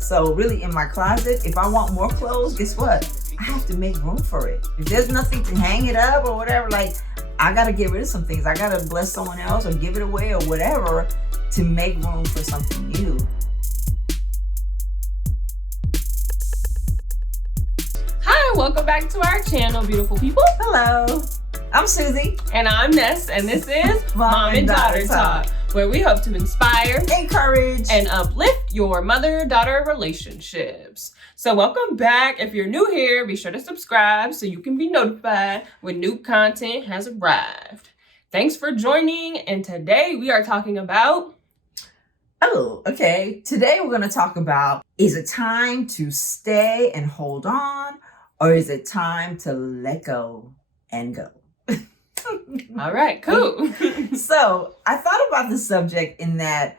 So really in my closet, if I want more clothes, guess what? I have to make room for it. If there's nothing to hang it up or whatever, like I gotta get rid of some things. I gotta bless someone else or give it away or whatever to make room for something new. Hi, welcome back to our channel, beautiful people. Hello, I'm Susie. And I'm Ness, and this is Mom and Daughter Talk, where we hope to inspire, encourage, and uplift your mother-daughter relationships. So welcome back. If you're new here, be sure to subscribe so you can be notified when new content has arrived. Thanks for joining, and today we are talking about... Today we're going to talk about, is it time to stay and hold on, or is it time to let go and go? All right, cool. So I thought about this subject in that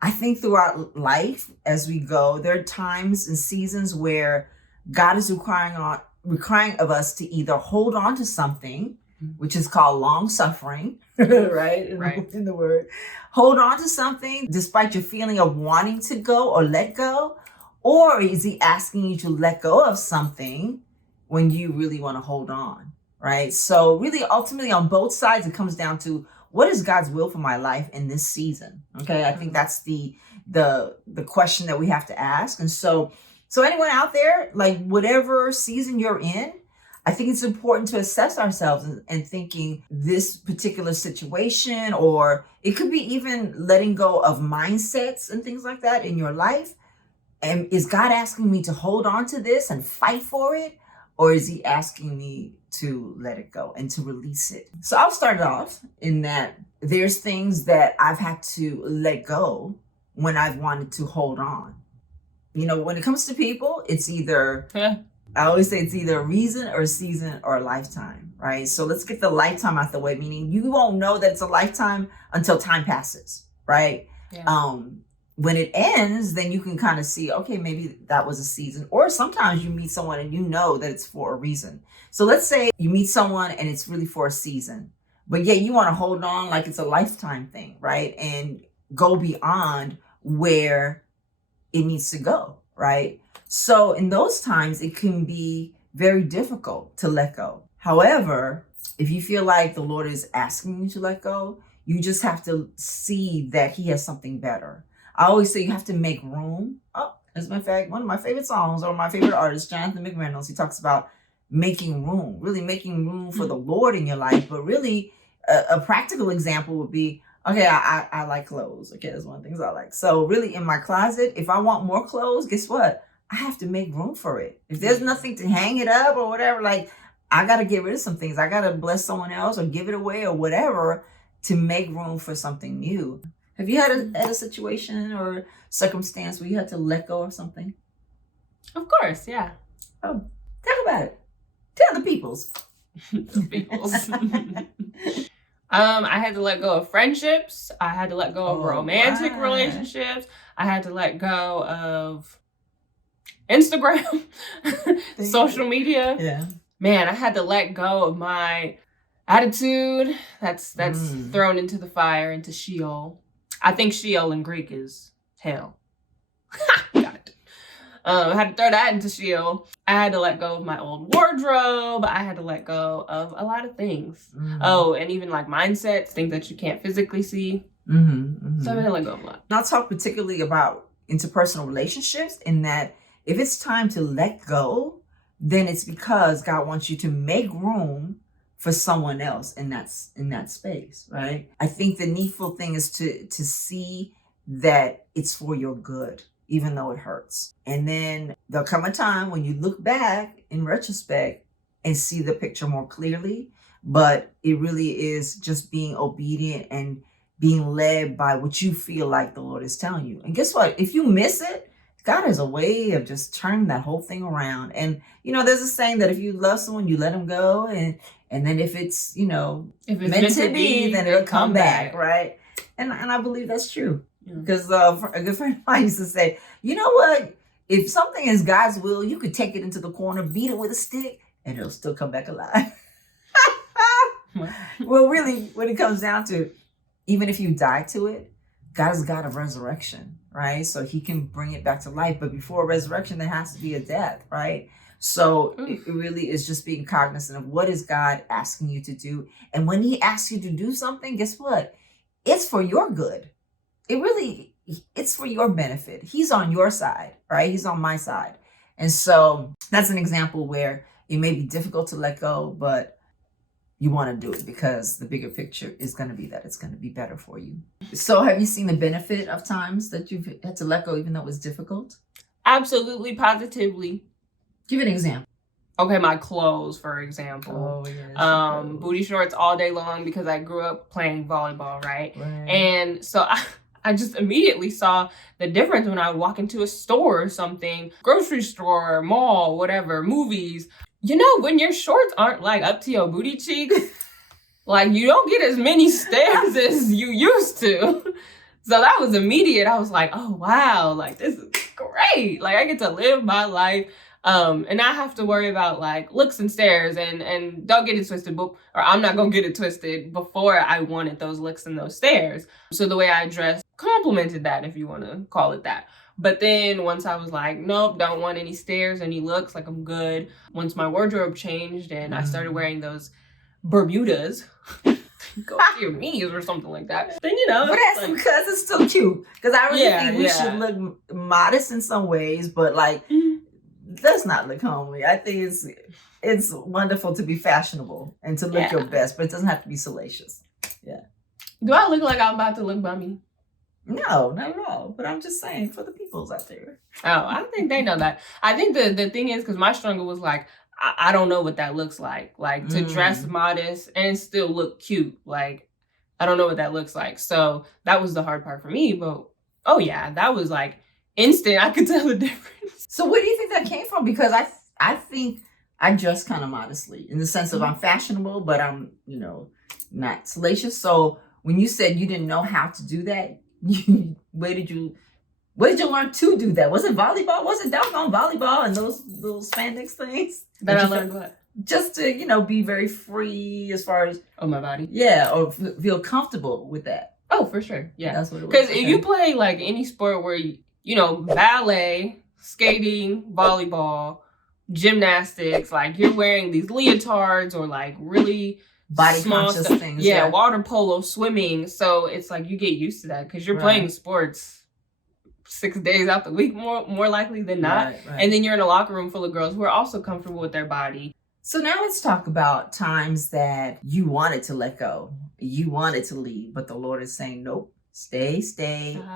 I think throughout life as we go, there are times and seasons where God is requiring of us to either hold on to something, which is called long suffering, right? In the word. Hold on to something despite your feeling of wanting to go or let go. Or is he asking you to let go of something when you really want to hold on, right? So really, ultimately, on both sides, it comes down to what is God's will for my life in this season? Okay, I think that's the question that we have to ask. And so anyone out there, like whatever season you're in, I think it's important to assess ourselves and thinking this particular situation, or it could be even letting go of mindsets and things like that in your life. And is God asking me to hold on to this and fight for it? Or is he asking me to let it go and to release it? So I'll start it off in that there's things that I've had to let go when I've wanted to hold on. You know, when it comes to people, it's either... I always say it's either a reason or a season or a lifetime, right? So let's get the lifetime out the way, meaning you won't know that it's a lifetime until time passes, right? Yeah. When it ends, then you can kind of see, okay, maybe that was a season. Or sometimes you meet someone and you know that it's for a reason. So let's say you meet someone and it's really for a season, but yet you want to hold on like it's a lifetime thing, right? And go beyond where it needs to go, right? So in those times, it can be very difficult to let go. However, if you feel like the Lord is asking you to let go, you just have to see that he has something better. I always say you have to make room. Oh, as a matter of fact, one of my favorite songs, or my favorite artist, Jonathan McReynolds, he talks about making room, really making room for the Lord in your life. But really, a practical example would be, okay, I like clothes. Okay, that's one of the things I like. So really in my closet, if I want more clothes, guess what? I have to make room for it. If there's nothing to hang it up or whatever, like I got to get rid of some things. I got to bless someone else or give it away or whatever to make room for something new. Have you had a situation or circumstance where you had to let go of something? Of course, yeah. Oh, talk about it. Tell the peoples. The peoples. I had to let go of friendships. I had to let go of romantic relationships. I had to let go of Instagram, social media. Yeah. Man, I had to let go of my attitude. That's thrown into the fire, into Sheol. I think Sheol in Greek is hell. Got it. I had to throw that into Sheol. I had to let go of my old wardrobe. I had to let go of a lot of things. Oh, and even like mindsets, things that you can't physically see. So I had to let go of a lot. Now, I'll talk particularly about interpersonal relationships in that if it's time to let go, then it's because God wants you to make room for someone else in that space, right? I think the needful thing is to see that it's for your good, even though it hurts. And then there'll come a time when you look back in retrospect and see the picture more clearly, but it really is just being obedient and being led by what you feel like the Lord is telling you. And guess what? If you miss it, God has a way of just turning that whole thing around. And, you know, there's a saying that if you love someone, you let them go. And then if it's, you know, if it's meant to be, then it'll come back, right? And I believe that's true. Because a good friend of mine used to say, you know what? If something is God's will, you could take it into the corner, beat it with a stick, and it'll still come back alive. Well, really, when it comes down to, even if you die to it, God is God of resurrection, right? So he can bring it back to life. But before resurrection, there has to be a death, right? So it really is just being cognizant of what is God asking you to do. And when he asks you to do something, guess what? It's for your good. It's for your benefit. He's on your side, right? He's on my side. And so that's an example where it may be difficult to let go, but you want to do it because the bigger picture is going to be that it's going to be better for you. So have you seen the benefit of times that you've had to let go even though it was difficult? Absolutely, positively. Give an example. Okay, my clothes, for example. Oh, yes. Booty shorts all day long because I grew up playing volleyball, right? Right. And so I just immediately saw the difference when I would walk into a store or something, grocery store, mall, whatever, movies. You know, when your shorts aren't like up to your booty cheeks, like you don't get as many stares as you used to. So that was immediate. I was like, oh, wow, like this is great. Like I get to live my life. And I have to worry about like looks and stares and don't get it twisted, or I'm not gonna get it twisted. Before I wanted those looks and those stares. So the way I dressed complemented that, if you want to call it that. But then once I was like, nope, don't want any stares, any looks, like I'm good. Once my wardrobe changed and I started wearing those Bermudas, go to your knees or something like that. Then, you know. But that's like, because it's still cute. Because I really think we should look modest in some ways, but like, let's not look homely. I think it's wonderful to be fashionable and to look your best, but it doesn't have to be salacious. Yeah. Do I look like I'm about to look bummy? No, not at all. But I'm just saying for the peoples out there. Oh, I think they know that. I think the thing is, because my struggle was like, I don't know what that looks like. Like to dress modest and still look cute. Like, I don't know what that looks like. So that was the hard part for me. But, oh yeah, that was like instant. I could tell the difference. So where do you think that came from? Because I think I dress kind of modestly in the sense of I'm fashionable, but I'm, not salacious. So when you said you didn't know how to do that, where did you learn to do that? Was it volleyball? Was it doggone volleyball and those little spandex things? That I learned what? Just to, be very free as far as... Oh, my body? Yeah, or feel comfortable with that. Oh, for sure. Yeah. That's what it was. Because if you play like any sport where, ballet, skating, volleyball, gymnastics, like you're wearing these leotards or like really... body small conscious stuff. things. Yeah, water polo, swimming. So it's like you get used to that because you're playing sports 6 days out the week, more likely than not. Right. And then you're in a locker room full of girls who are also comfortable with their body. So now let's talk about times that you wanted to let go. You wanted to leave, but the Lord is saying, nope, stay,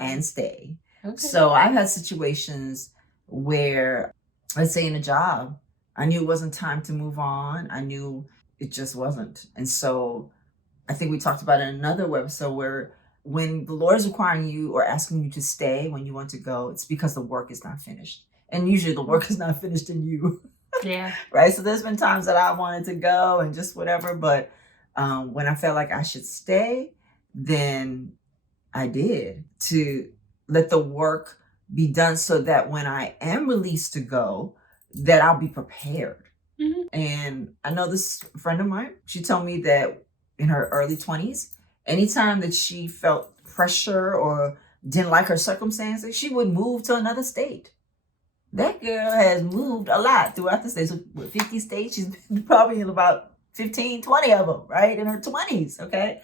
and stay. Okay. So I've had situations where, let's say in a job, I knew it wasn't time to move on. I knew it just wasn't. And so I think we talked about it in another website where when the Lord is requiring you or asking you to stay when you want to go, it's because the work is not finished. And usually the work is not finished in you. Yeah. Right. So there's been times that I wanted to go and just whatever. But when I felt like I should stay, then I did, to let the work be done so that when I am released to go, that I'll be prepared. Mm-hmm. And I know this friend of mine, she told me that in her early 20s, anytime that she felt pressure or didn't like her circumstances, she would move to another state. That girl has moved a lot throughout the states. So 50 states, she's been probably in about 15, 20 of them, right? In her 20s, okay?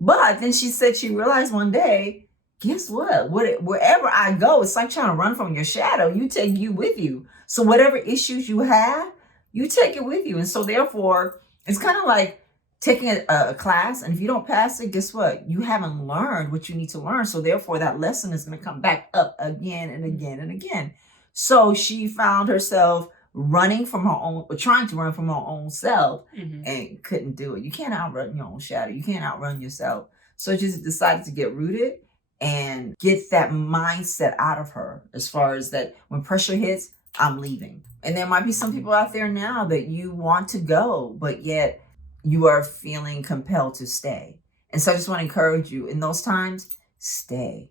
But then she said she realized one day, guess what? Wherever I go, it's like trying to run from your shadow. You take you with you. So whatever issues you have, you take it with you. And so therefore, it's kind of like taking a class. And if you don't pass it, guess what? You haven't learned what you need to learn. So therefore, that lesson is going to come back up again and again and again. So she found herself running from her own, or trying to run from her own self, and couldn't do it. You can't outrun your own shadow. You can't outrun yourself. So she decided to get rooted and get that mindset out of her as far as that when pressure hits, I'm leaving. And there might be some people out there now that you want to go, but yet you are feeling compelled to stay. And so I just want to encourage you in those times, stay,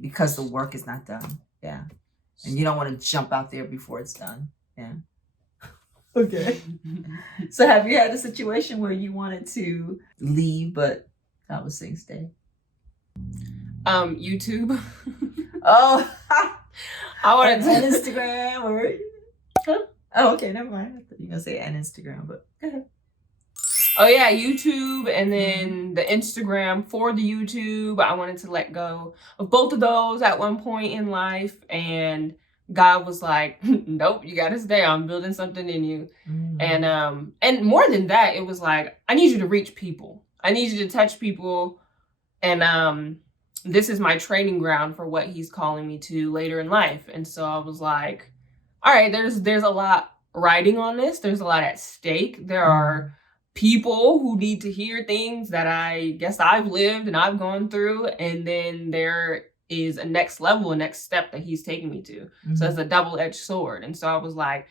because the work is not done. Yeah. And you don't want to jump out there before it's done. Yeah. Okay. So have you had a situation where you wanted to leave, but God was saying stay? YouTube. Oh, I wanted and to. Instagram or. Huh? Oh, okay, never mind. I thought you were gonna say and Instagram, but go ahead. Oh yeah, YouTube and then the Instagram for the YouTube. I wanted to let go of both of those at one point in life, and God was like, "Nope, you gotta stay. I'm building something in you." And more than that, it was like, I need you to reach people. I need you to touch people, and this is my training ground for what He's calling me to later in life. And so I was like, all right, there's a lot riding on this. There's a lot at stake. There are people who need to hear things that I guess I've lived and I've gone through. And then there is a next level, a next step that He's taking me to. So it's a double-edged sword. And so I was like,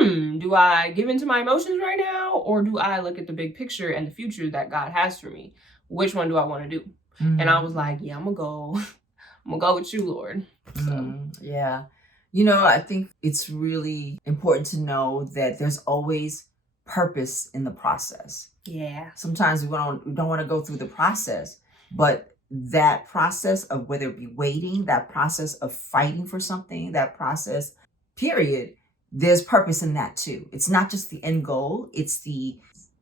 do I give into my emotions right now? Or do I look at the big picture and the future that God has for me? Which one do I want to do? And I was like, yeah, I'm gonna go with you, Lord. So. Yeah. You know, I think it's really important to know that there's always purpose in the process. Yeah. Sometimes we don't want to go through the process, but that process of whether it be waiting, that process of fighting for something, that process, period, there's purpose in that too. It's not just the end goal, it's the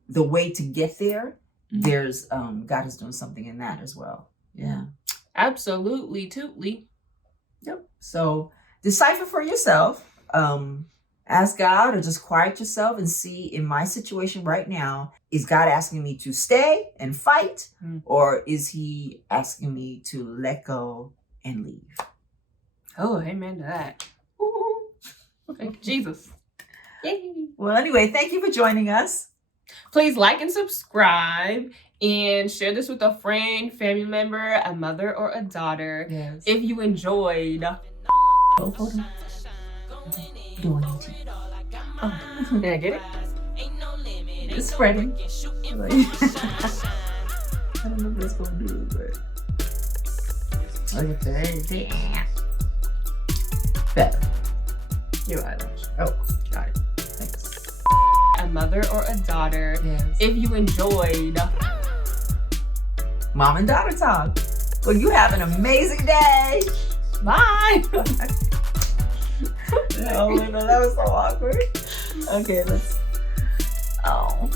way to get there. There's God is doing something in that as well. Yeah. Absolutely, tootly. Yep. So decipher for yourself. Ask God or just quiet yourself and see, in my situation right now, is God asking me to stay and fight, or is He asking me to let go and leave? Oh, amen to that. Thank you, Jesus. Yay. Well, anyway, thank you for joining us. Please like and subscribe and share this with a friend, family member, a mother, or a daughter. Yes. If you enjoyed. Oh, hold on. Doing it. Oh, did I get it? It's spreading. I don't know what it's going to do, but. Look at that. Better. Your eyelash. Oh, Got it. thanks. A mother or a daughter. Yes. If you enjoyed. Mom and daughter talk. Well, you have an amazing day. Bye. Oh, no, that was so awkward. Okay, let's. Oh.